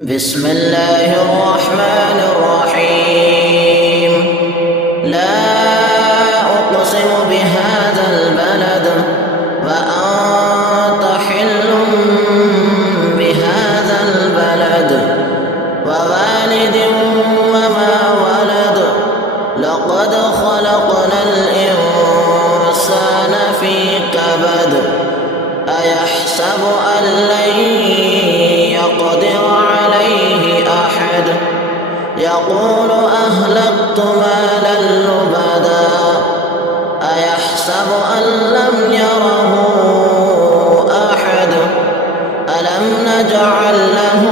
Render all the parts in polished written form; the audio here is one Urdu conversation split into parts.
بسم الله الرحمن الرحيم. لا أقسم بهذا البلد وأنت حل بهذا البلد ووالد وما ولد لقد خلقنا الإنسان في كبد أيحسب أن لن يقدر عليه أحد يقول أهلكت مالا لبدا أيحسب أن لم يره أحد ألم نجعل له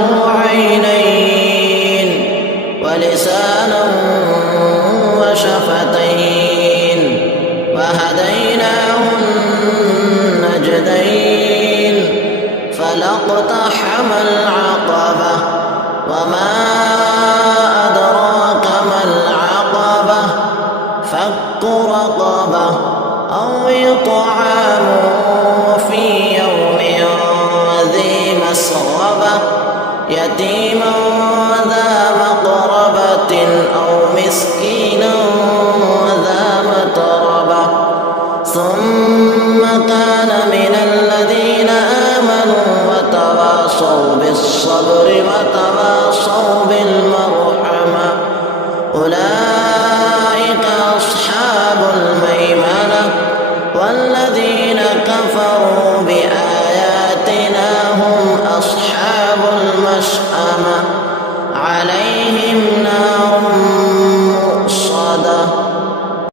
عينين ولسانا وشفتين وهديناه النجدين فلاقتحم العقبة وما أدراك ما العقبة فك رقبة أو إطعام في يوم ذي مسغبة يتيما ذا مقربة أو مسكينا ذا متربة ثم كان